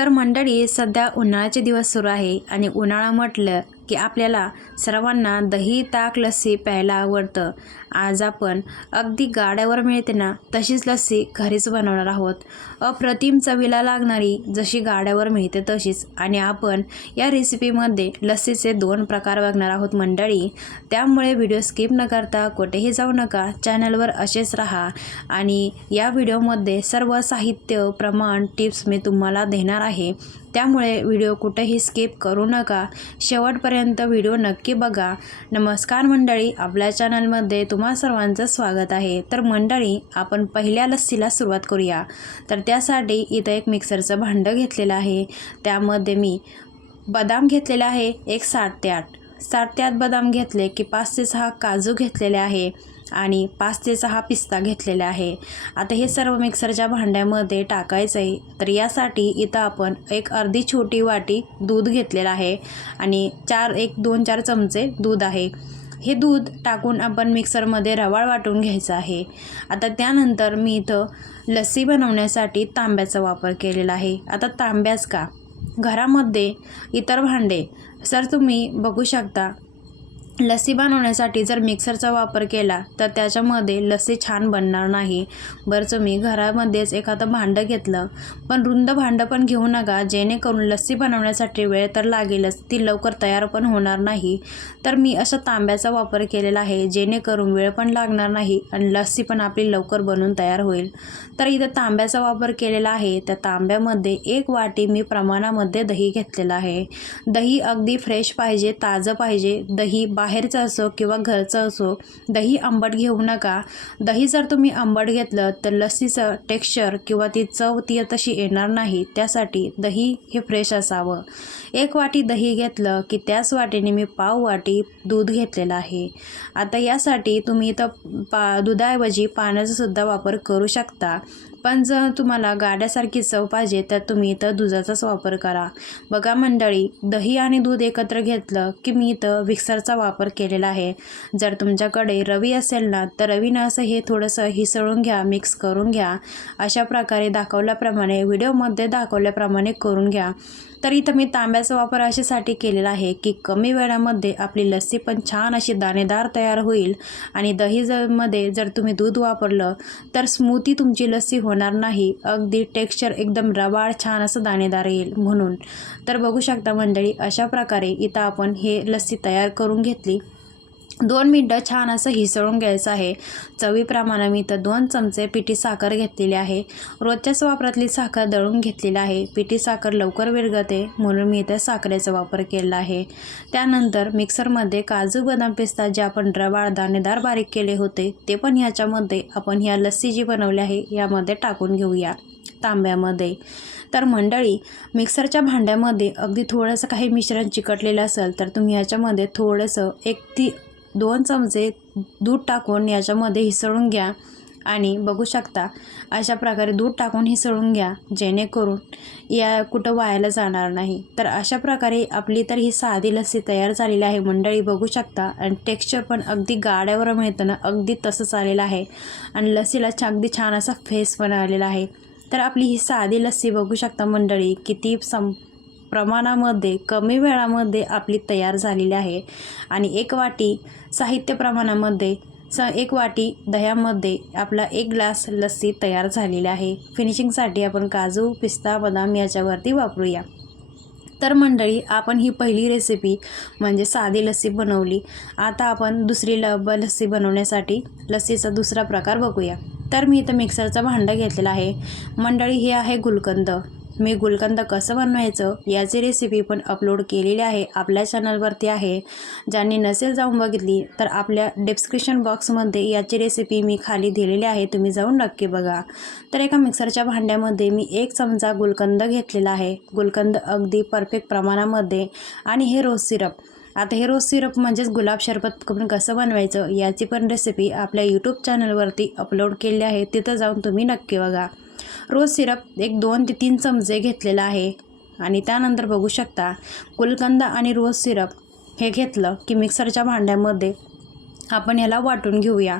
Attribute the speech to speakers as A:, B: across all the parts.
A: तर मंडळी सध्या उन्हाळ्याचे दिवस सुरू आहे आणि उन्हाळा म्हटलं की आपल्याला सर्वांना दही ताक लस्सी प्यायला आवडतं. आज आपण अगदी गाड्यावर मिळते ना तशीच लस्सी घरीच बनवणार आहोत. अप्रतिम चवीला लागणारी जशी गाड्यावर मिळते तशीच. आणि आपण या रेसिपीमध्ये लस्सीचे दोन प्रकार बघणार आहोत मंडळी. त्यामुळे व्हिडिओ स्किप न करता कुठेही जाऊ नका चॅनलवर असेच राहा. आणि या व्हिडिओमध्ये सर्व साहित्य प्रमाण टिप्स मी तुम्हाला देणार आहे. त्यामुळे व्हिडिओ कुठेही स्किप करू नका. शेवटपर्यंत व्हिडिओ नक्की बघा. नमस्कार मंडळी आपल्या चॅनलमध्ये तुम्हा सर्वांचं स्वागत आहे. तर मंडळी आपण पहिल्या लस्सीला सुरुवात करूया. तर त्यासाठी इथं एक मिक्सरचं भांडं घेतलेलं आहे. त्यामध्ये मी बदाम घेतलेला आहे एक साठ ते आठ. सात ते आठ बदाम घेतले की पाच ते सहा काजू घेतलेले आहे आणि पाच ते सहा पिस्ता घेतलेला आहे. आता हे सर्व मिक्सरच्या भांड्यामध्ये टाकायचं आहे तर यासाठी इथं आपण एक अर्धी छोटी वाटी दूध घेतलेलं आहे आणि चार एक दोन चार चमचे दूध आहे. हे दूध टाकून आपण मिक्सरमध्ये रवाळ वाटून घ्यायचं आहे. आता त्यानंतर मी इथं लस्सी बनवण्यासाठी तांब्याचा वापर केलेला आहे. आता तांब्याच का? घरामध्ये इतर भांडे सर तुम्ही बघू शकता. लस्सी बनवण्यासाठी जर मिक्सरचा वापर केला तर त्याच्यामध्ये लस्सी छान बनणार नाही. बरं तुम्ही घरामध्येच एखादं भांडं घेतलं पण रुंद भांडं पण घेऊ नका जेणेकरून लस्सी बनवण्यासाठी वेळ तर लागेलच ती लवकर तयार पण होणार नाही. तर मी अशा तांब्याचा वापर केलेला आहे जेणेकरून वेळ पण लागणार नाही आणि लस्सी पण आपली लवकर बनवून तयार होईल. तर इथं तांब्याचा वापर केलेला आहे त्या तांब्यामध्ये एक वाटी मी प्रमाणामध्ये दही घेतलेलं आहे. दही अगदी फ्रेश पाहिजे ताजं पाहिजे दही बा बाहेरचं असो किंवा घरचं असो दही आंबट घेऊ नका. दही जर तुम्ही आंबट घेतलं तर लस्सीचं टेक्स्चर किंवा ती चव ती तशी येणार नाही. त्यासाठी दही हे फ्रेश असावं. एक वाटी दही घेतलं की त्याच वाटीने मी पाव वाटी दूध घेतलेलं आहे. आता यासाठी तुम्ही इथं पा दुधाऐवजी पाण्याचा सुद्धा वापर करू शकता. पण जर तुम्हाला गाड्यासारखी चव पाहिजे तर तुम्ही इथं दुधाचाच वापर करा. बघा मंडळी दही आणि दूध एकत्र घेतलं की मी इथं विक्सरचा वापर वापर केलेला आहे. जर तुमच्याकडे रवी असेल ना तर रवीनं असं हे थोडंसं हिसळून घ्या मिक्स करून घ्या. अशा प्रकारे दाखवल्याप्रमाणे व्हिडिओमध्ये दाखवल्याप्रमाणे करून घ्या. तर इथं मी तांब्याचा वापर अशासाठी केलेला आहे की कमी वेळामध्ये आपली लस्सी पण छान अशी दाणेदार तयार होईल. आणि दही जर मध्ये जर तुम्ही दूध वापरलं तर स्मूथी तुमची लस्सी होणार नाही. अगदी टेक्स्चर एकदम रवाळ छान असं दाणेदार येईल म्हणून. तर बघू शकता मंडळी अशा प्रकारे इथं आपण हे लस्सी तयार करून घेतली दोन मिनटं छान असं हिसळून घ्यायचं आहे. चवीप्रमाणे मी इथं दोन चमचे पिठी साखर घेतलेली आहे. रोजच्याच वापरातली साखर दळून घेतलेली आहे. पिठी साखर लवकर विरगते म्हणून मी इथं साखरेचा वापर केला आहे. त्यानंतर मिक्सरमध्ये काजू बदाम पिस्ता जे आपण रवाळ दाणेदार बारीक केले होते ते पण ह्याच्यामध्ये आपण ह्या लस्सी जी बनवली आहे यामध्ये टाकून घेऊया. तांब्यामध्ये. तर मंडळी मिक्सरच्या भांड्यामध्ये अगदी थोडंसं काही मिश्रण चिकटलेलं असेल तर तुम्ही याच्यामध्ये थोडंसं एक ती दोन चमचे दूध टाकून याच्यामध्ये हिसळून घ्या आणि बघू शकता अशा प्रकारे दूध टाकून हिसळून घ्या जेणेकरून या कुठं वायाला जाणार नाही. तर अशा प्रकारे आपली तर ही साधी लस्सी तयार झालेली आहे मंडळी बघू शकता. आणि टेक्स्चर पण अगदी गाड्यावर मिळतं ना अगदी तसंच आलेलं आहे. आणि लस्सीला अगदी छान असा फेस पण आलेला आहे. तर आपली ही साधी लस्सी बघू शकता मंडळी किती सं प्रमाणामध्ये कमी वेळामध्ये आपली तयार झालेली आहे. आणि एक वाटी साहित्य प्रमाणामध्ये स एक वाटी दह्यामध्ये आपला एक ग्लास लस्सी तयार झालेली आहे. फिनिशिंगसाठी आपण काजू पिस्ता बदाम याच्यावरती वापरूया. तर मंडळी आपण ही पहिली रेसिपी म्हणजे साधी लस्सी बनवली. आता आपण दुसरी ल लस्सी बनवण्यासाठी लस्सीचा दुसरा प्रकार बघूया. तर मी इथं मिक्सरचं भांडं घेतलेलं आहे. मंडळी हे आहे गुलकंद. मी गुलकंद कसं बनवायचं याची रेसिपी पण अपलोड केलेली आहे आपल्या चॅनलवरती आहे. ज्यांनी नसेल जाऊन बघितली तर आपल्या डिस्क्रिप्शन बॉक्समध्ये याची रेसिपी मी खाली दिलेली आहे. तुम्ही जाऊन नक्की बघा. तर एका मिक्सरच्या भांड्यामध्ये मी एक चमचा गुलकंद घेतलेला आहे. गुलकंद अगदी परफेक्ट प्रमाणामध्ये आणि हे रोज सिरप आता हे रोज सिरप म्हणजेच गुलाब शरबत करून कसं बनवायचं याची पण रेसिपी आपल्या यूट्यूब चॅनलवरती अपलोड केली आहे. तिथं जाऊन तुम्ही नक्की बघा. रोज सिरप एक दोन ते तीन चमचे घेतलेला आहे. आणि त्यानंतर बघू शकता गुलकंद आणि रोज सिरप हे घेतलं की मिक्सरच्या भांड्यामध्ये आपण ह्याला वाटून घेऊया.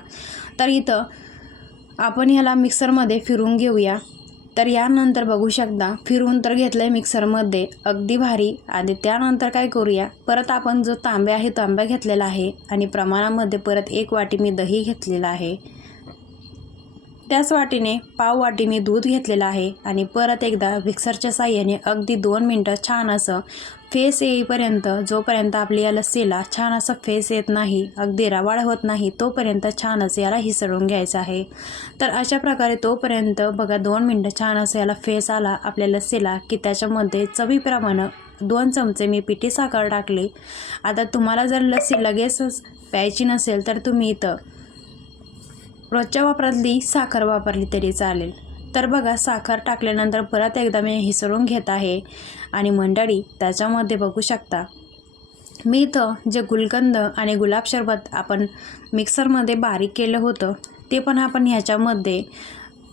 A: तर इथं आपण ह्याला मिक्सरमध्ये फिरून घेऊया. तर यानंतर बघू शकता फिरवून तर घेतलं आहे मिक्सरमध्ये. अगदी भारी. आणि त्यानंतर काय करूया? परत आपण जो तांब्या आहे तांब्या घेतलेला आहे आणि प्रमाणामध्ये परत एक वाटी मी दही घेतलेला आहे. त्याच वाटीने पाव वाटी मी दूध घेतलेलं आहे आणि परत एकदा मिक्सरच्या साह्याने अगदी दोन मिनटं छान असं फेस येईपर्यंत जोपर्यंत आपली या लस्सीला छान असं फेस येत नाही अगदी रवाळ होत नाही तोपर्यंत छान असं याला हिसळून घ्यायचं आहे. तर अशा प्रकारे तोपर्यंत बघा दोन मिनटं छान असं याला फेस आला आपल्या लस्सीला की त्याच्यामध्ये चवीप्रमाणे दोन चमचे मी पिठी साखर टाकली. आता तुम्हाला जर लस्सी लगेचच प्यायची नसेल तर तुम्ही इथं रोजच्या वापरातली साखर वापरली तरी चालेल. तर बघा साखर टाकल्यानंतर परत एकदा मी हिसरून घेत आहे आणि मंडळी त्याच्यामध्ये बघू शकता. मी इथं जे गुलकंद आणि गुलाब सरबत आपण मिक्सरमध्ये बारीक केलं होतं ते पण आपण ह्याच्यामध्ये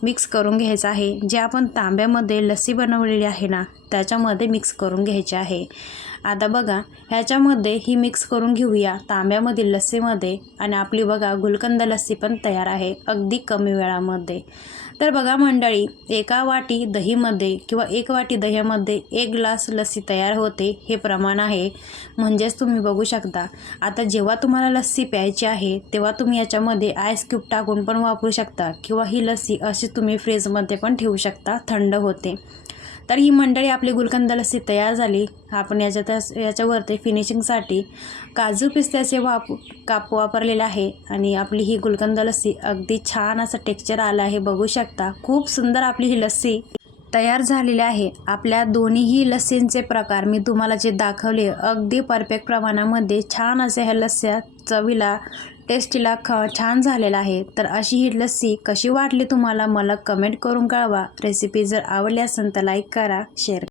A: मिक्स करून घ्यायचं आहे. जे आपण तांब्यामध्ये लस्सी बनवलेली आहे ना त्याच्यामध्ये मिक्स करून घ्यायचे आहे. आता बघा ह्याच्यामध्ये ही मिक्स करून घेऊया तांब्यामधील लस्सीमध्ये. आणि आपली बघा गुलकंद लस्सी पण तयार आहे अगदी कमी वेळामध्ये. तर बघा मंडळी एका वाटी दहीमध्ये किंवा एक वाटी दह्यामध्ये एक ग्लास लस्सी तयार होते हे प्रमाण आहे. म्हणजेच तुम्ही बघू शकता आता जेव्हा तुम्हाला लस्सी प्यायची आहे तेव्हा तुम्ही याच्यामध्ये आईस क्यूब टाकून पण वापरू शकता किंवा ही लस्सी अशी तुम्ही फ्रीजमध्ये पण ठेवू शकता थंड होते. तर ही मंडळी आपली गुलकंद लस्सी तयार झाली. आपण याच्यात याच्यावरती फिनिशिंगसाठी काजू पिस्त्याचे वाप काप वापरलेले आहे. आणि आपली ही गुलकंद लस्सी अगदी छान असं टेक्स्चर आलं आहे. बघू शकता खूप सुंदर आपली ही लस्सी तयार झालेली आहे. आपल्या दोन्हीही लस्सींचे प्रकार मी तुम्हाला जे दाखवले अगदी परफेक्ट प्रमाणामध्ये छान असे ह्या लस्स्या चवीला टेस्टीला ख छान झालेला आहे. तर अशी ही लस्सी कशी वाटली तुम्हाला मला कमेंट करून कळवा. रेसिपी जर आवडली असेल तर लाईक करा शेअर